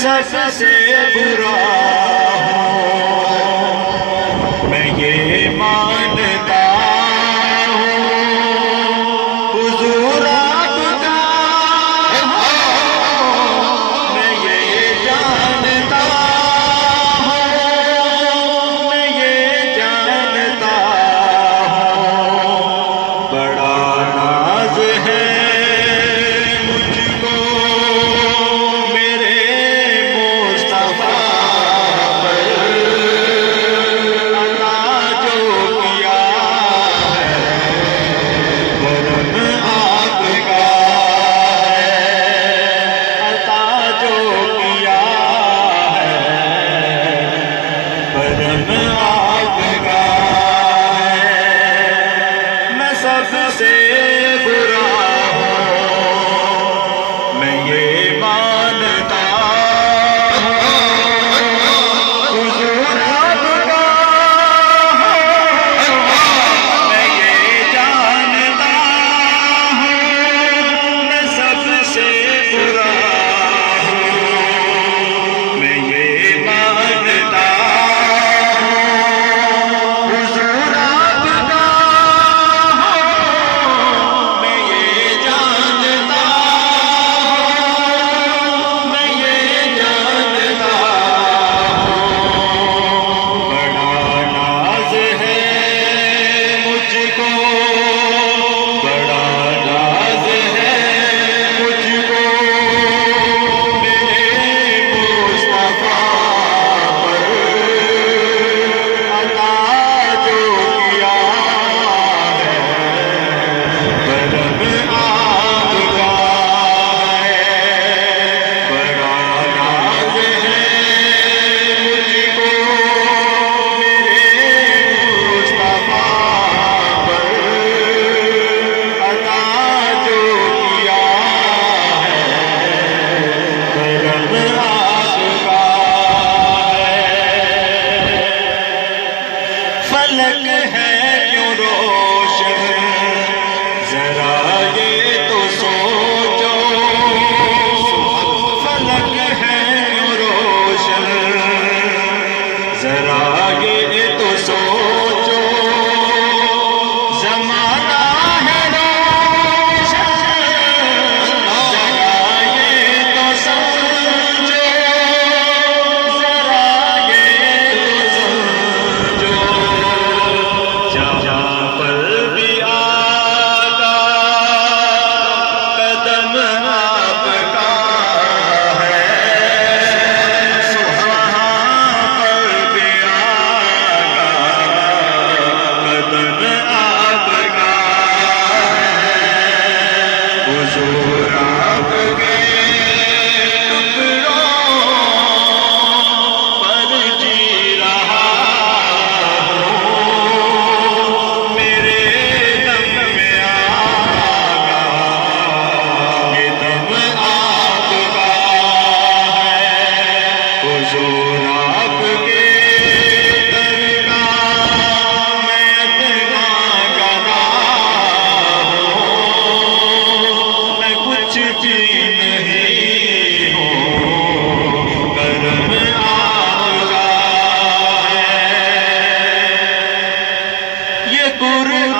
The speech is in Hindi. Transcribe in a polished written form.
सबसे बुरा हूँ, मैं ये मानता हूँ हुजूर आपका, मैं ये जानता हूँ, मैं ये जानता हूँ बड़ा नाज है मुझको मेरे मुस्तफा पर, अल्लाह जो किया है करम आपका है, अल्लाह जो किया है करम आपका है। मैं सबसे बुरा हूँ, मैं ये मानता हूँ हुजूर आपका हूँ, मैं ये जानता हूँ मैं सबसे बुरा हूँ, मैं ये मानता हूँ हुजूर आपका हूँ, मैं ये जानता हूँ, मैं ये जानता हूँ बड़ा नाज है मुझको, बड़ा नाज है मुझको मेरे मुस्तफा पर, अल्लाह जो किया है करम आपका है। बड़ा नाज है मुझको मेरे मुस्तफा पर, अल्लाह जो किया है करम आपका है। फलक है क्यों रोशन जरा ये तो सोचो, फलक है क्यों रोशन जरा ये तो सोचो, जमाना है रोशन जरा ये तो समझो, जरा ये तो समझो, जहाँ पर भी आका कदम आपका है, वहाँ पर भी आका कदम आपका है। हुजूर आपके टुकड़ों पर जी रहा हूँ, मेरे दम में आका ये दम आपका है। हुजूर आपके दरगाह में अदना गदा हूँ, मैं कुछ भी नहीं हूँ करम आपका है। ये कुर्बानी